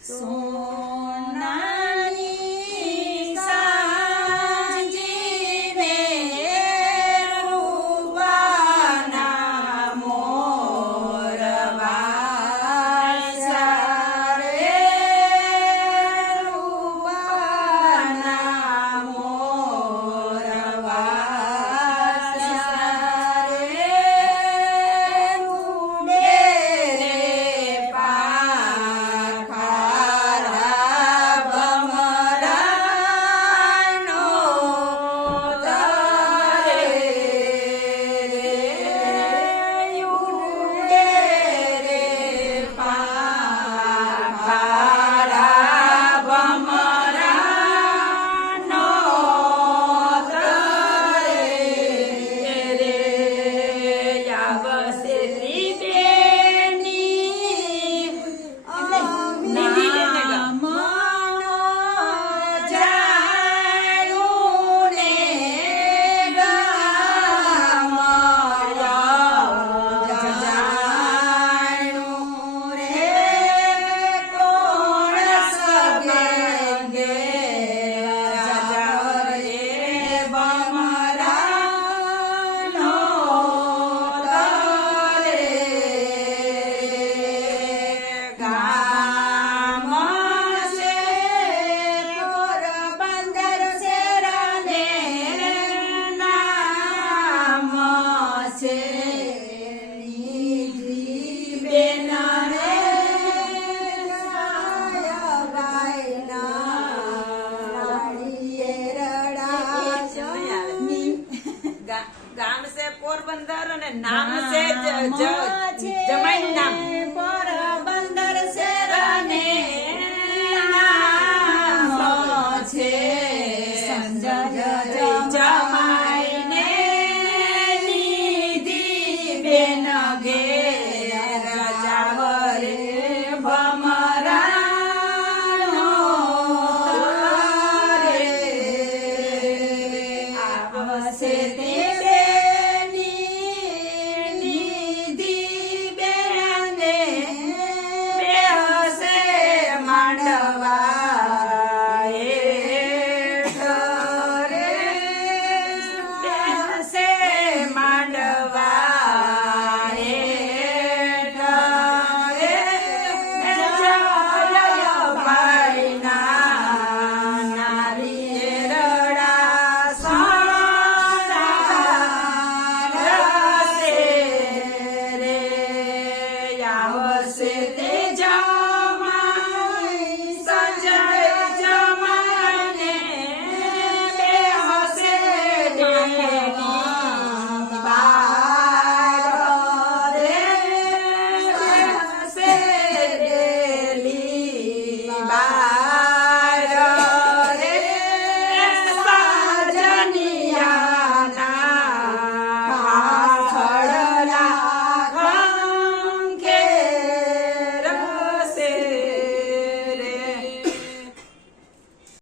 そ。ગામ છે પોરબંદર અને નામ છે જમાઈનું નામ.